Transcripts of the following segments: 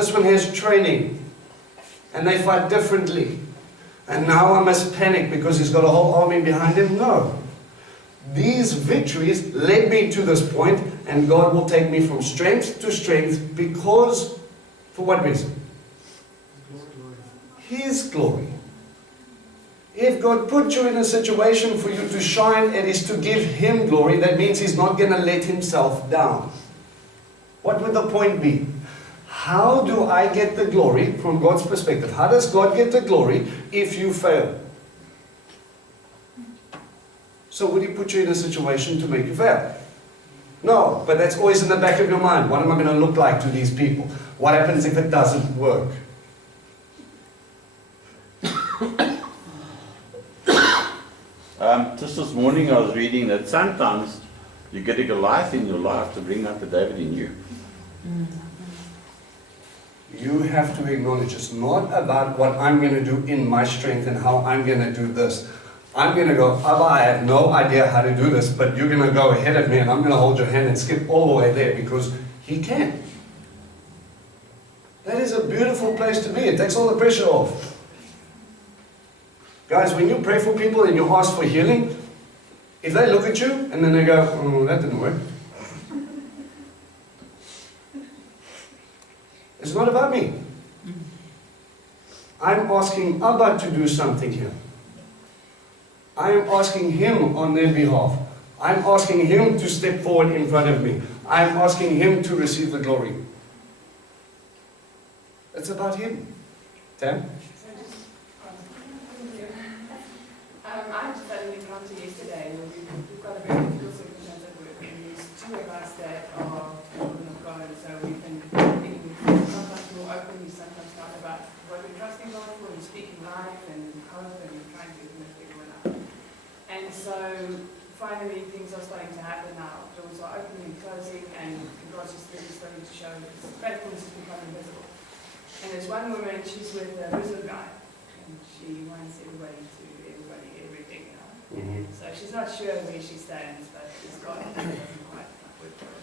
This one has training. And they fight differently. And now I must panic because he's got a whole army behind him. No. These victories led me to this point, and God will take me from strength to strength because, for what reason? His glory. If God put you in a situation for you to shine, it is to give Him glory. That means He's not going to let Himself down. What would the point be? How do I get the glory from God's perspective? How does God get the glory if you fail? So would He put you in a situation to make you fail? No, but that's always in the back of your mind. What am I going to look like to these people? What happens if it doesn't work? Just this morning I was reading that sometimes you get a Goliath in your life to bring out the David in you. You have to acknowledge it's not about what I'm going to do in my strength and how I'm going to do this. I'm going to go, Abba, I have no idea how to do this, but you're going to go ahead of me and I'm going to hold your hand and skip all the way there because He can. That is a beautiful place to be. It takes all the pressure off. Guys, when you pray for people and you ask for healing, if they look at you and then they go, oh, that didn't work. It's not about me. I'm asking Abba to do something here. I am asking Him on their behalf. I'm asking Him to step forward in front of me. I'm asking Him to receive the glory. It's about Him. Tam? I just had an encounter yesterday where we've got a very difficult circumstance at work, and there's two of us that are children of God, and so we've been being sometimes more open, sometimes not, about what we're trusting God for, and speaking life and hope, and trying to lift everyone up. And so finally things are starting to happen now. Doors are opening and closing, and God's just really starting to show His faithfulness is becoming visible. And there's one woman, she's with a Muslim guy, and she wants everybody to everything, you know. Mm-hmm. So she's not sure where she stands, but she's got it. Doesn't quite work for her.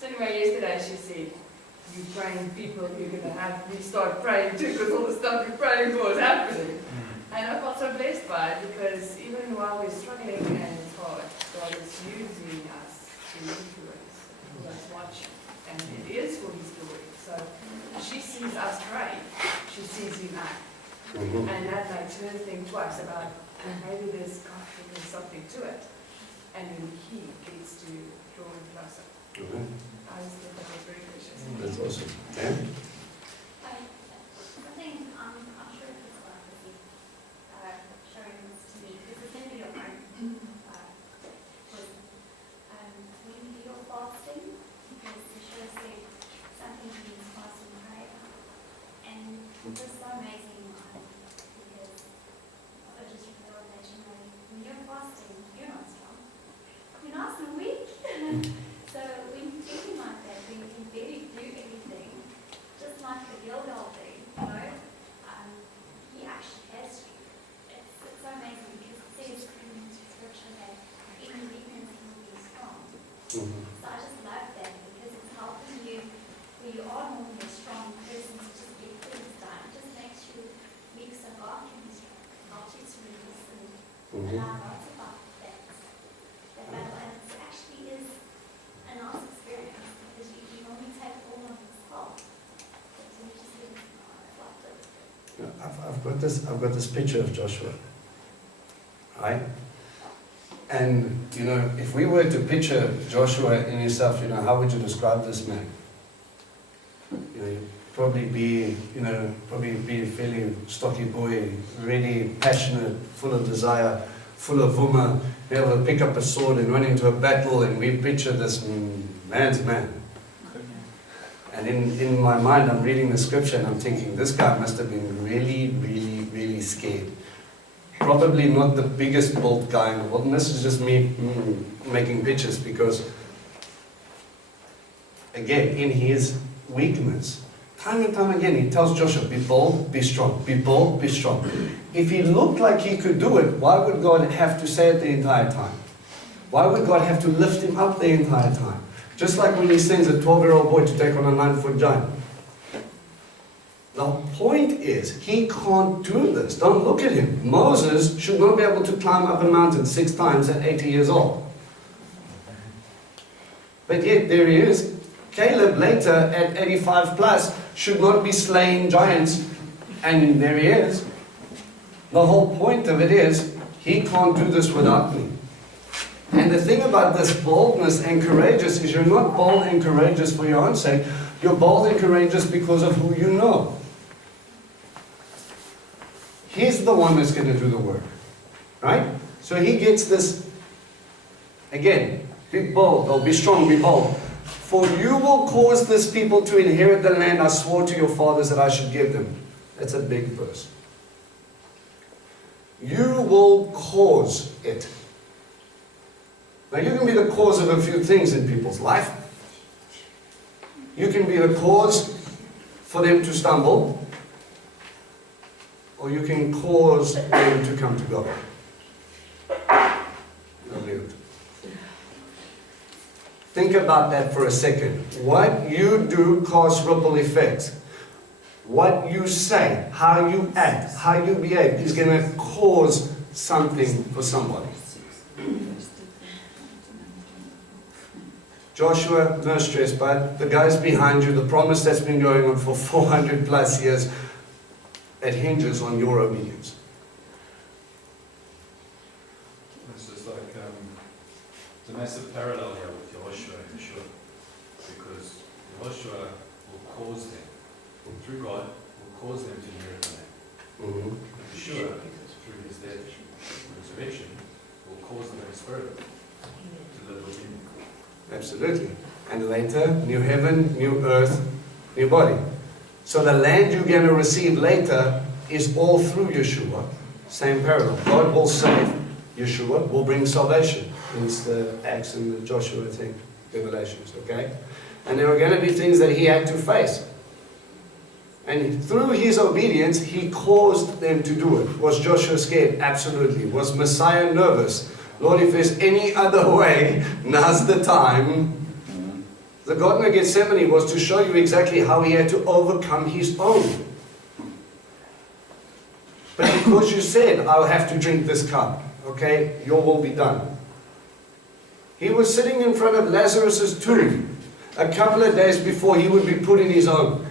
So anyway, yesterday she said, you praying people, you're going to have me start praying too, because all the stuff you're praying for is happening. And I felt so blessed by it, because even while we're struggling and it's hard, God is using us to influence people that's watching. And it is for His glory. So she sees us pray, she sees Him act. Mm-hmm. And that makes her think twice about, maybe there's something to it. And then He gets to draw him closer. Mm-hmm. I just think that was very precious. That's awesome. Tam? Something I'm not sure if it's God will be showing this to me, because it's going to be your own. When you're fasting, because the show said something means fast and pray. And this is so amazing, because I just realized that, you know, when you're fasting, you're not strong. You're nice and weak. So when you're thinking like that, when you can barely do anything, just like the Gilgal thing, you know, He actually has you. It's so amazing, because it says in Scripture that in your weakness He will be strong. Mm-hmm. So I just love that, because it's helping you, where you are normally a strong person, to just get things done. It just makes you weak so God can be strong. Helps you to release and allow God to fight that battle. And it actually is a nice experience, because you normally take all of this fault. But you just get reflected. I've got this picture of Joshua, right? And you know, if we were to picture Joshua in himself, you know, how would you describe this man? You know, you'd probably be a fairly stocky boy, really passionate, full of desire, full of vuma, be able to pick up a sword and run into a battle, and we picture this man's man. And in my mind, I'm reading the scripture and I'm thinking, this guy must have been really, really, really scared. Probably not the biggest built guy in the world, and this is just me making pictures, because, again, in his weakness, time and time again, he tells Joshua, be bold, be strong, be bold, be strong. If he looked like he could do it, why would God have to say it the entire time? Why would God have to lift him up the entire time? Just like when He sends a 12-year-old boy to take on a 9-foot giant. The point is, he can't do this. Don't look at him. Moses should not be able to climb up a mountain 6 times at 80 years old. But yet there he is. Caleb later at 85 plus should not be slaying giants. And there he is. The whole point of it is, he can't do this without me. And the thing about this boldness and courageous is you're not bold and courageous for your own sake. You're bold and courageous because of who you know. He's the one that's going to do the work. Right? So he gets this, again, be bold, or be strong, be bold. For you will cause this people to inherit the land I swore to your fathers that I should give them. That's a big verse. You will cause it. Now you can be the cause of a few things in people's life. You can be the cause for them to stumble, or you can cause them to come to God. Think about that for a second. What you do causes ripple effects. What you say, how you act, how you behave is going to cause something for somebody. Joshua, no stress, but the guys behind you, the promise that's been going on for 400 plus years, it hinges on your obedience. It's just like, there's a massive parallel here with Yehoshua and Yeshua, because Yehoshua will cause them, through God, will cause them to inherit the land. Yeshua, through his death and resurrection, will cause them in the spirit to live within him. Absolutely. And later, new heaven, new earth, new body. So the land you're going to receive later is all through Yeshua. Same parallel. God will save. Yeshua will bring salvation. It's the Acts and the Joshua thing, Revelations, okay? And there are going to be things that he had to face. And through his obedience, he caused them to do it. Was Joshua scared? Absolutely. Was Messiah nervous? Lord, if there's any other way, now's the time. The Garden of Gethsemane was to show you exactly how he had to overcome his own. But because you said, I'll have to drink this cup, okay, your will be done. He was sitting in front of Lazarus' tomb a couple of days before he would be put in his own.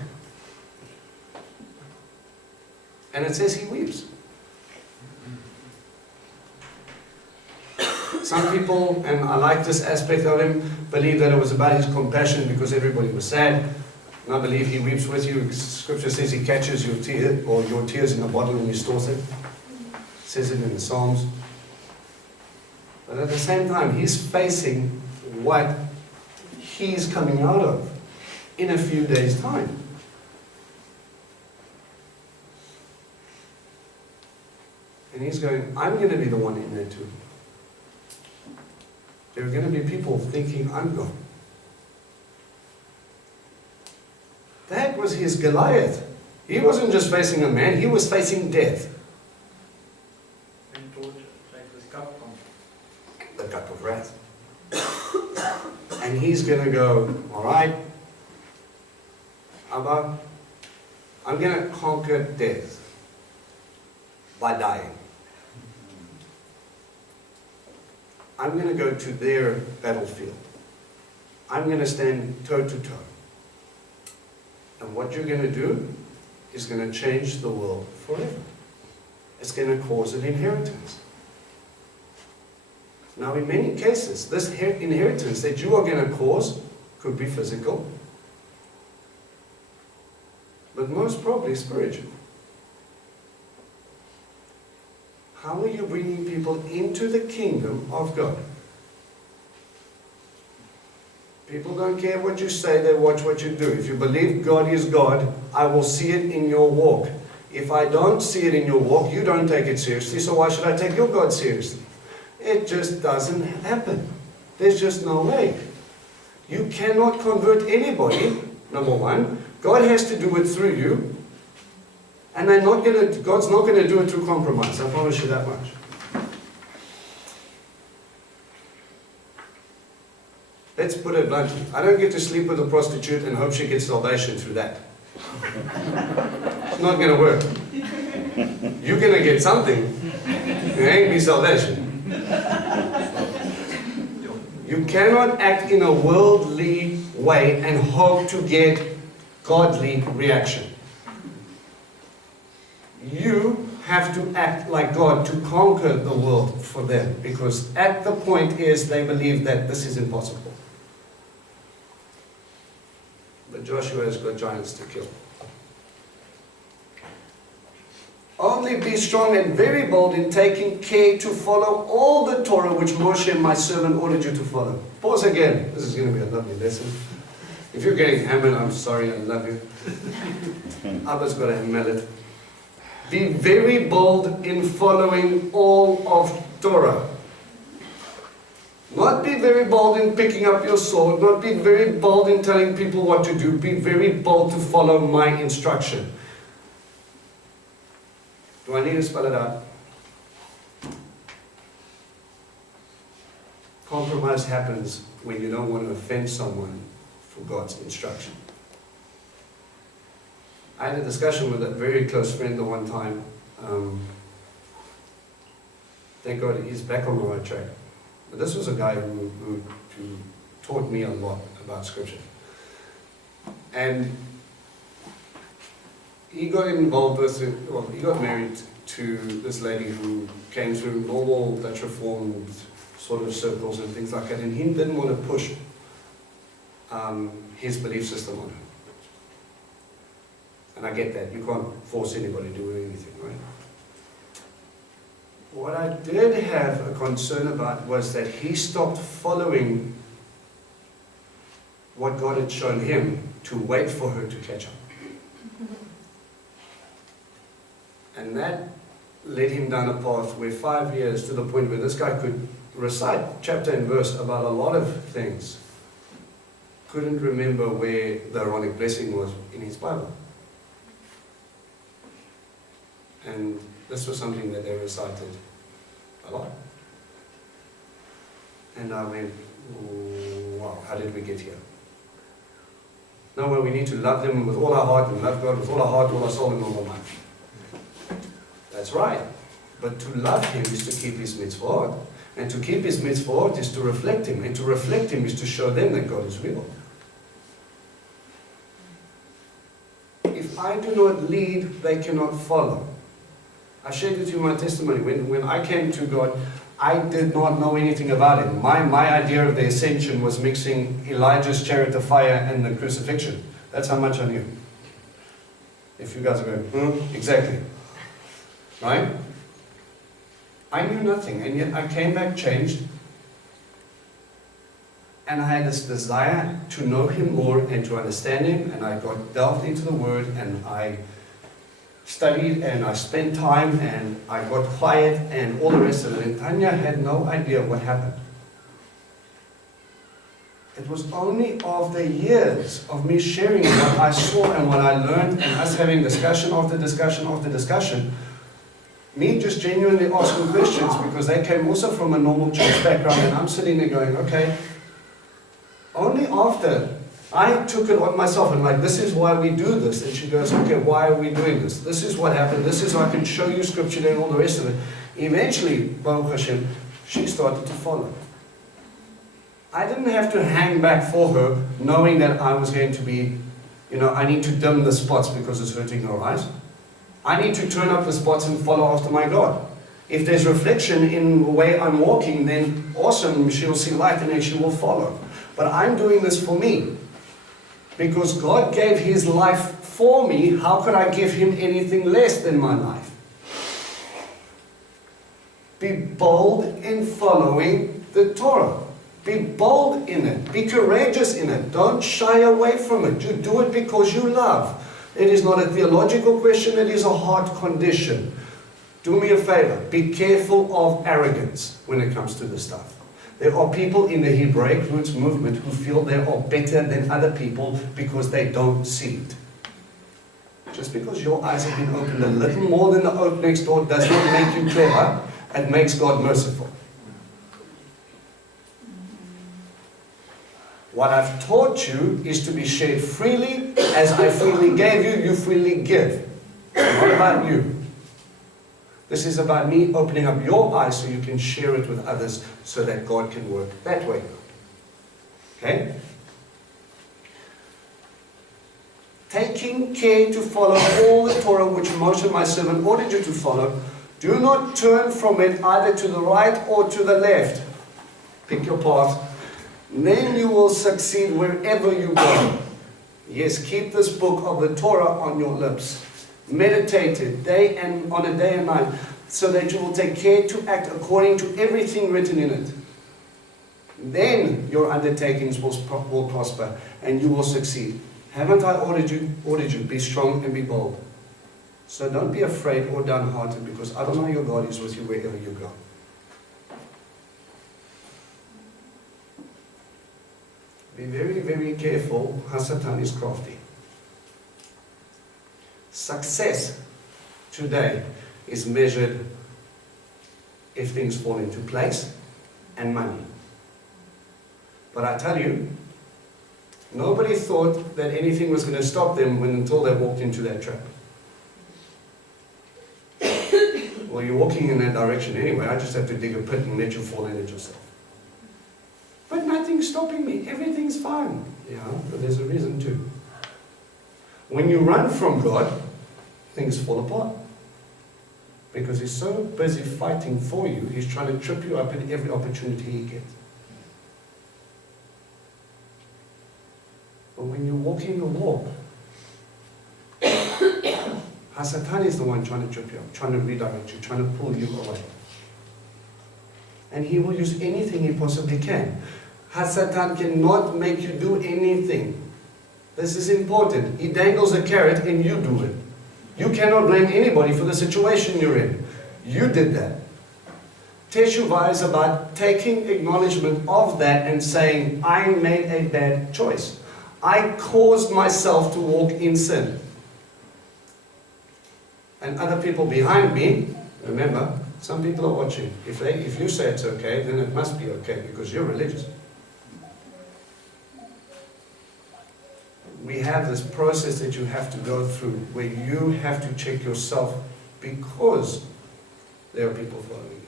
And it says he weeps. Some people, and I like this aspect of him, believe that it was about his compassion because everybody was sad. And I believe he weeps with you. Scripture says he catches your tear or your tears in a bottle and he stores it. It says it in the Psalms. But at the same time, he's facing what he's coming out of in a few days' time. And he's going, I'm going to be the one in there too. There are going to be people thinking, I'm God. That was his Goliath. He wasn't just facing a man, he was facing death. The cup of wrath. And he's going to go, all right, Abba, I'm going to conquer death by dying. I'm going to go to their battlefield. I'm going to stand toe to toe. And what you're going to do is going to change the world forever. It's going to cause an inheritance. Now, in many cases, this inheritance that you are going to cause could be physical, but most probably spiritual. How are you bringing people into the kingdom of God? People don't care what you say, they watch what you do. If you believe God is God, I will see it in your walk. If I don't see it in your walk, you don't take it seriously, so why should I take your God seriously? It just doesn't happen. There's just no way. You cannot convert anybody, number one. God has to do it through you. And God's not going to do it through compromise. I promise you that much. Let's put it bluntly. I don't get to sleep with a prostitute and hope she gets salvation through that. It's not going to work. You're going to get something. It ain't be salvation. You cannot act in a worldly way and hope to get godly reaction. You have to act like God to conquer the world for them, because at the point is they believe that this is impossible. But Joshua has got giants to kill. Only be strong and very bold in taking care to follow all the Torah which Moshe, my servant, ordered you to follow. Pause again. This is going to be a lovely lesson. If you're getting hammered, I'm sorry, I love you. Abba's got to hammer it. Be very bold in following all of Torah. Not be very bold in picking up your sword, not be very bold in telling people what to do. Be very bold to follow my instruction. Do I need to spell it out? Compromise happens when you don't want to offend someone for God's instruction. I had a discussion with a very close friend the one time. Thank God he's back on the right track. But this was a guy who taught me a lot about Scripture. And he got involved with, he got married to this lady who came through normal Dutch Reformed sort of circles and things like that, and he didn't want to push his belief system on her. And I get that, you can't force anybody to do anything, right? What I did have a concern about was that he stopped following what God had shown him to wait for her to catch up. And that led him down a path where 5 years, to the point where this guy could recite chapter and verse about a lot of things, couldn't remember where the Aaronic blessing was in his Bible. And this was something that they recited a lot. And I went, wow, how did we get here? No, well, we need to love them with all our heart and love God with all our heart, all our soul, and all our mind. That's right. But to love Him is to keep His mitzvot. And to keep His mitzvot is to reflect Him. And to reflect Him is to show them that God is real. If I do not lead, they cannot follow. I shared with you my testimony. When I came to God, I did not know anything about Him. My idea of the ascension was mixing Elijah's chariot of fire and the crucifixion. That's how much I knew. If you guys are going, exactly. Right? I knew nothing, and yet I came back changed. And I had this desire to know Him more and to understand Him, and I got delved into the Word, and I studied, and I spent time, and I got quiet, and all the rest of it. And Tanya had no idea what happened. It was only after years of me sharing what I saw and what I learned, and us having discussion after discussion after discussion, me just genuinely asking questions, because they came also from a normal church background, and I'm sitting there going, okay. Only after I took it on myself and like, this is why we do this. And she goes, okay, why are we doing this? This is what happened. This is how I can show you Scripture and all the rest of it. Eventually, Baruch Hashem, she started to follow. I didn't have to hang back for her, knowing that I was going to be, I need to dim the spots because it's hurting her eyes. I need to turn up the spots and follow after my God. If there's reflection in the way I'm walking, then awesome, she'll see light and then she will follow. But I'm doing this for me. Because God gave His life for me, how could I give Him anything less than my life? Be bold in following the Torah. Be bold in it. Be courageous in it. Don't shy away from it. You do it because you love. It is not a theological question, it is a heart condition. Do me a favor. Be careful of arrogance when it comes to this stuff. There are people in the Hebraic roots movement who feel they are better than other people because they don't see it. Just because your eyes have been opened a little more than the oak next door does not make you clever. It makes God merciful. What I've taught you is to be shared freely. As I freely gave you, you freely give. It's not about you. This is about me opening up your eyes so you can share it with others so that God can work that way. Okay? Taking care to follow all the Torah which Moshe my servant ordered you to follow. Do not turn from it either to the right or to the left. Pick your path. Then you will succeed wherever you go. Yes, keep this book of the Torah on your lips. Meditate it on a day and night, so that you will take care to act according to everything written in it. Then your undertakings will prosper, and you will succeed. Haven't I ordered you? Be strong and be bold. So don't be afraid or downhearted, because Adonai your God is with you wherever you go. Be very, very careful. Hasatan is crafty. Success today is measured if things fall into place and money. But I tell you, nobody thought that anything was going to stop them until they walked into that trap. Well, you're walking in that direction anyway. I just have to dig a pit and let you fall in it yourself. But nothing's stopping me. Everything's fine. Yeah, but there's a reason too. When you run from God, things fall apart. Because He's so busy fighting for you, He's trying to trip you up in every opportunity He gets. But when you're walking the walk, Hasatan is the one trying to trip you up, trying to redirect you, trying to pull you away. And he will use anything he possibly can. Hasatan cannot make you do anything. This is important. He dangles a carrot and you do it. You cannot blame anybody for the situation you're in. You did that. Teshuvah is about taking acknowledgement of that and saying, I made a bad choice. I caused myself to walk in sin. And other people behind me, remember, some people are watching. If you say it's okay, then it must be okay because you're religious. We have this process that you have to go through where you have to check yourself because there are people following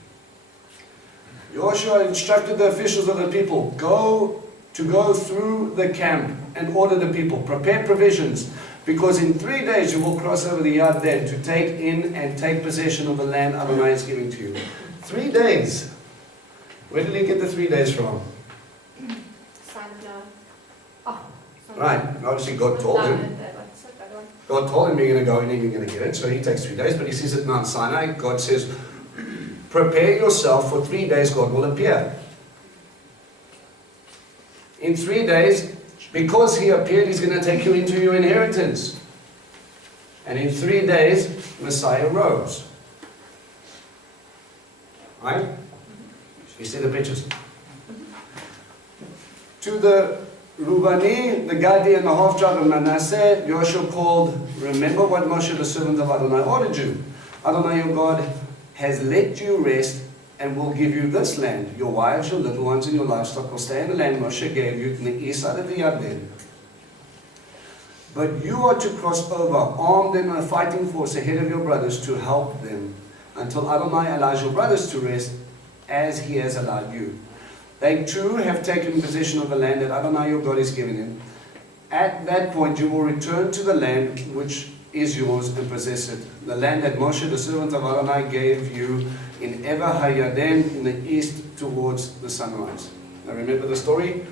you. Joshua instructed the officials of the people, go through the camp and order the people, prepare provisions, because in 3 days you will cross over the Yarden to take in and take possession of the land Adonai is giving to you. 3 days. Where did he get the 3 days from? Right, obviously God told him. God told him you're going to go in and you're going to get it, so he takes 3 days, but he sees at Mount Sinai, God says, prepare yourself for 3 days, God will appear. In 3 days, because he appeared, he's going to take you into your inheritance. And in 3 days, Messiah rose. Right? You see the pictures? To the Rubani, the Gadi, and the half tribe of Manasseh, Joshua called, remember what Moshe, the servant of Adonai, ordered you. Adonai, your God, has let you rest and will give you this land. Your wives, your little ones, and your livestock will stay in the land Moshe gave you in the east side of the Yarden. But you are to cross over, armed and a fighting force ahead of your brothers to help them, until Adonai allows your brothers to rest as he has allowed you. They too have taken possession of the land that Adonai your God is giving them. At that point you will return to the land which is yours and possess it. The land that Moshe, the servant of Adonai, gave you in Ever HaYarden in the east towards the sunrise. Now remember the story?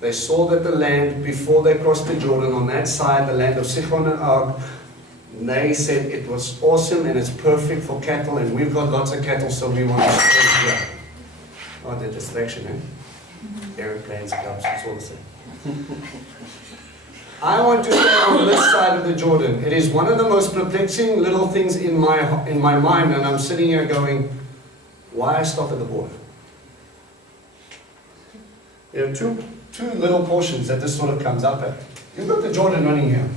They saw that the land before they crossed the Jordan, on that side, the land of Sichon and Og, they said it was awesome and it's perfect for cattle, and we've got lots of cattle, so we want to stay here. Oh, the distraction, eh? Airplanes, clubs, it's all the same. I want to stay on this side of the Jordan. It is one of the most perplexing little things in my mind, and I'm sitting here going, why stop at the border? There are two little portions that this sort of comes up at. You've got the Jordan running here.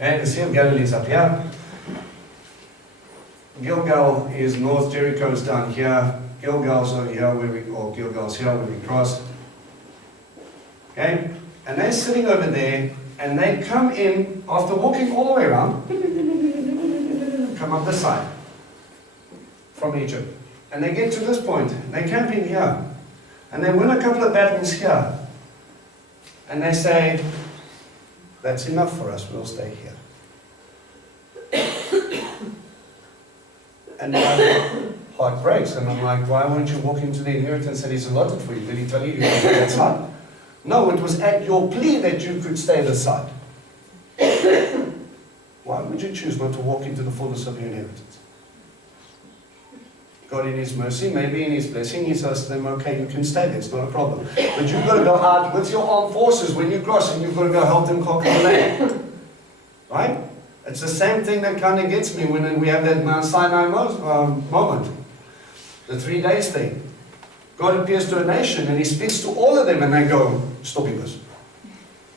And the Sea of Galilee is up here. Gilgal is north, Jericho is down here. Gilgal's over here, or Gilgal's here where we cross. Okay? And they're sitting over there, and they come in, after walking all the way around, come up the side from Egypt. And they get to this point, they're camping here. And they win a couple of battles here. And they say, that's enough for us, we'll stay here. And my heart breaks, and I'm like, why won't you walk into the inheritance that He's allotted for you? Did He tell you you can go that side? No, it was at your plea that you could stay this side. Why would you choose not to walk into the fullness of your inheritance? God in His mercy, maybe in His blessing, He says to them, okay, you can stay there, it's not a problem. But you've got to go out with your armed forces when you cross, and you've got to go help them conquer the land. Right? It's the same thing that kind of gets me when we have that Mount Sinai moment. The 3 days thing. God appears to a nation and He speaks to all of them and they go, stop this.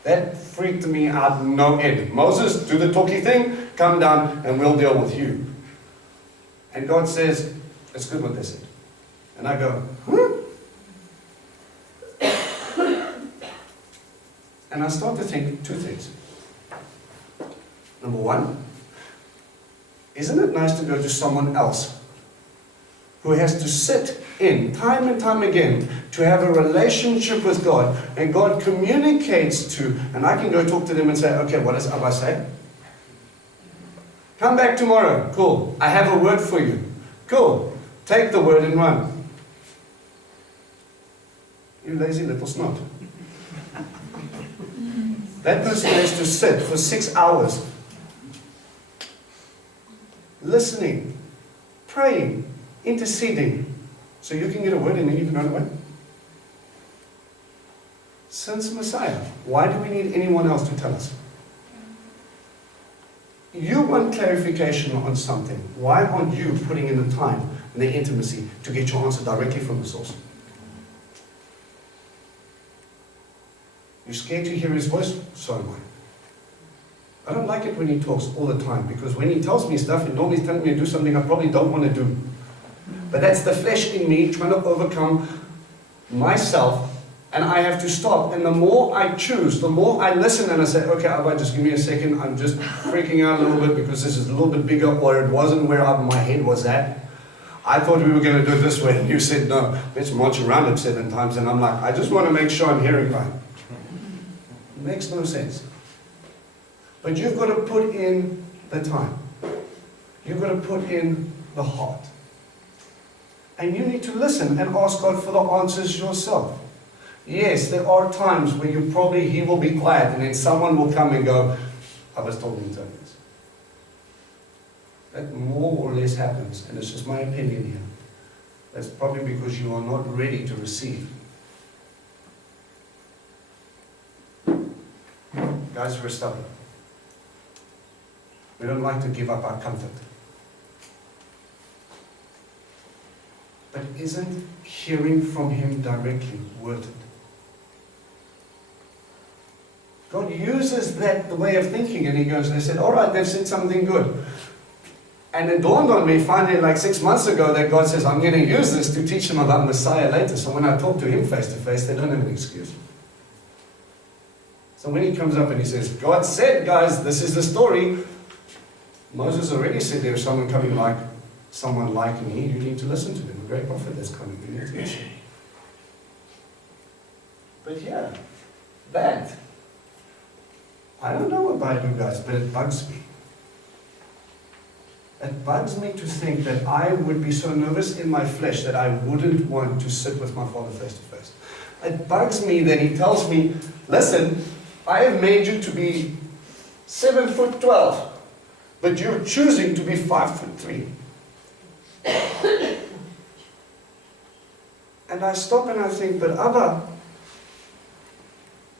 That freaked me out no end. Moses, do the talky thing, come down and we'll deal with you. And God says, it's good what they said. And I go, huh? And I start to think two things. Number one, isn't it nice to go to someone else who has to sit in time and time again to have a relationship with God, and God communicates to, and I can go talk to them and say, okay, what does Abba say? Come back tomorrow. Cool. I have a word for you. Cool. Take the word and run. You lazy little snot. That person has to sit for 6 hours listening, praying, interceding, so you can get a word and then you can run away. Since Messiah, why do we need anyone else to tell us? You want clarification on something. Why aren't you putting in the time and the intimacy to get your answer directly from the source? You're scared to hear His voice? So am I. I don't like it when He talks all the time, because when He tells me stuff, and normally He's telling me to do something I probably don't want to do. But that's the flesh in me trying to overcome myself, and I have to stop. And the more I choose, the more I listen, and I say, okay, Abba, just give me a second. I'm just freaking out a little bit because this is a little bit bigger, or it wasn't where my head was at. I thought we were going to do it this way, and you said, no, let's march around it 7 times. And I'm like, I just want to make sure I'm hearing right. It makes no sense. But you've got to put in the time. You've got to put in the heart. And you need to listen and ask God for the answers yourself. Yes, there are times where He will be quiet, and then someone will come and go, I was told him to tell you this. That more or less happens, and it's just my opinion here. That's probably because you are not ready to receive. Guys, we're stubborn. We don't like to give up our comfort. But isn't hearing from Him directly worth it? God uses that, the way of thinking, and He goes, and they said, all right, they've said something good. And it dawned on me finally, like 6 months ago, that God says, I'm going to use this to teach them about Messiah later. So when I talk to Him face to face, they don't have an excuse. So when He comes up and He says, God said, guys, this is the story. Moses already said there's someone coming like someone like me. You need to listen to them. A great prophet that's coming. You need to listen. But yeah, that, I don't know about you guys, but it bugs me. It bugs me to think that I would be so nervous in my flesh that I wouldn't want to sit with my Father face to face. It bugs me that He tells me, listen, I have made you to be 7'12", but you're choosing to be 5'3". And I stop and I think, but Abba,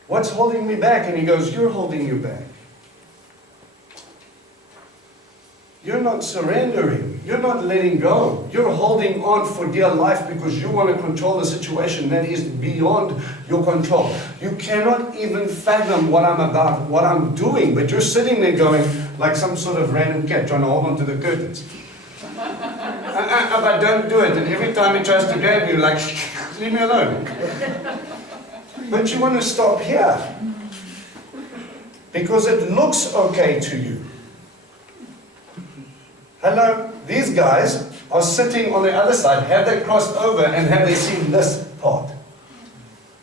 what's holding me back? And He goes, you're holding you back. You're not surrendering. You're not letting go. You're holding on for dear life because you want to control the situation that is beyond your control. You cannot even fathom what I'm about, what I'm doing, but you're sitting there going, like some sort of random cat trying to hold on to the curtains. But don't do it. And every time He tries to grab you, like, leave me alone. But you want to stop here. Because it looks okay to you. Hello, these guys are sitting on the other side. Have they crossed over and have they seen this part?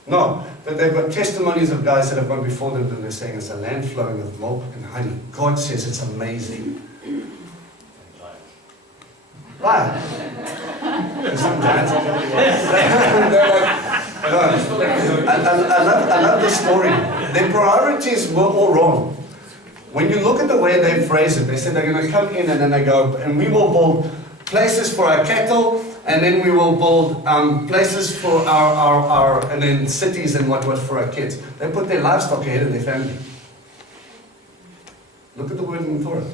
No, but they've got testimonies of guys that have gone before them and they're saying it's a land flowing with milk and honey. God says it's amazing. Right. Sometimes. I love this story. Their priorities were all wrong. When you look at the way they phrase it, they said they're going to come in and then they go, and we will build places for our cattle, and then we will build places for our and then cities and what for our kids. They put their livestock ahead of their family. Look at the word in the Torah.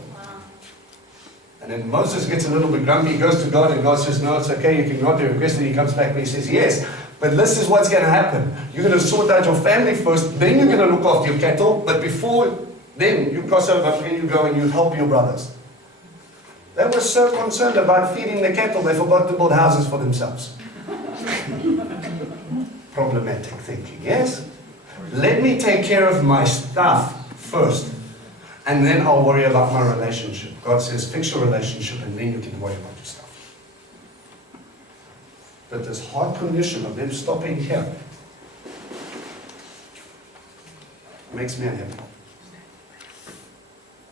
And then Moses gets a little bit grumpy, he goes to God, and God says, no, it's okay, you can grant your request, and he comes back and he says, yes, but this is what's going to happen. You're going to sort out your family first, then you're going to look after your cattle, but before then you cross over and you go and you help your brothers. They were so concerned about feeding the cattle, they forgot to build houses for themselves. Problematic thinking, yes? Let me take care of my stuff first. And then I'll worry about my relationship. God says, fix your relationship and then you can worry about your stuff. But this hard condition of them stopping here makes me unhappy.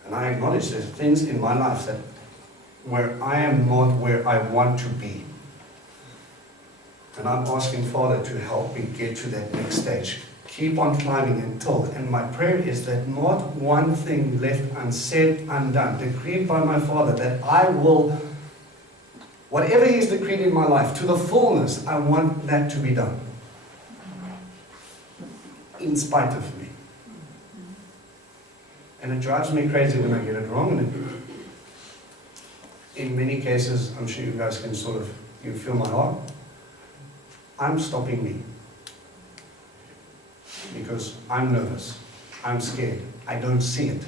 And I acknowledge there's things in my life that where I am not where I want to be. And I'm asking Father to help me get to that next stage. Keep on climbing until, and my prayer is that not one thing left unsaid, undone, decreed by my Father, that I will, whatever He's decreed in my life, to the fullness, I want that to be done. In spite of me. And it drives me crazy when I get it wrong. And in many cases, I'm sure you guys can you feel my heart. I'm stopping me. Because I'm nervous, I'm scared, I don't see it.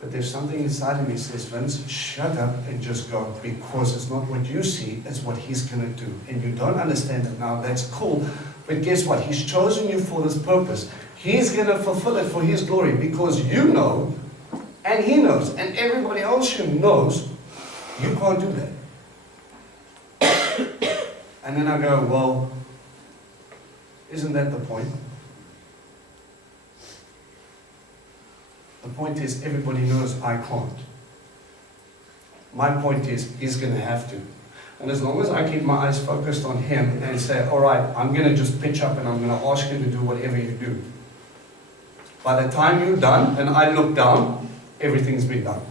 But there's something inside of me that says, Vince, shut up and just go, because it's not what you see, it's what He's going to do. And you don't understand it now, that's cool. But guess what? He's chosen you for this purpose. He's going to fulfill it for His glory, because you know, and He knows, and everybody else who knows, you can't do that. And then I go, well, isn't that the point? The point is, everybody knows I can't. My point is, He's going to have to. And as long as I keep my eyes focused on Him and say, all right, I'm going to just pitch up and I'm going to ask you to do whatever you do. By the time you're done and I look down, everything's been done.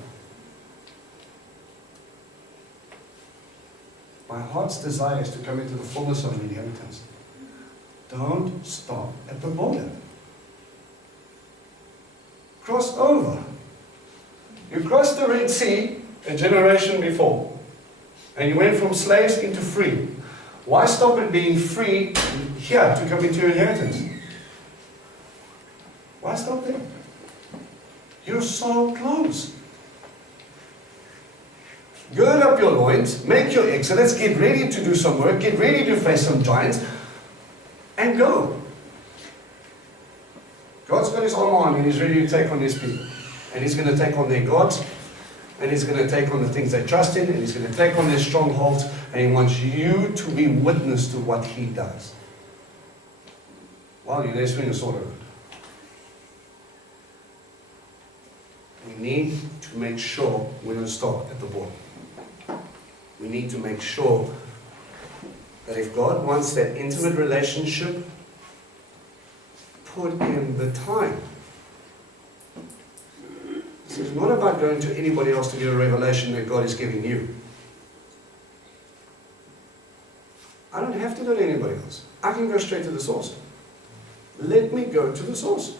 My heart's desire is to come into the fullness of an inheritance. Don't stop at the border. Cross over. You crossed the Red Sea a generation before. And you went from slaves into free. Why stop at being free here to come into your inheritance? Why stop there? You're so close. Gird up your loins, make your exodus, get ready to do some work, get ready to face some giants, and go. God's got His arm on and He's ready to take on His people. And He's going to take on their gods, and He's going to take on the things they trust in, and He's going to take on their strongholds, and He wants you to be witness to what He does. While you're there, swing a sword over it. We need to make sure we don't stop at the border. We need to make sure that if God wants that intimate relationship, put in the time. So it's not about going to anybody else to get a revelation that God is giving you. I don't have to go to anybody else. I can go straight to the source. Let me go to the source.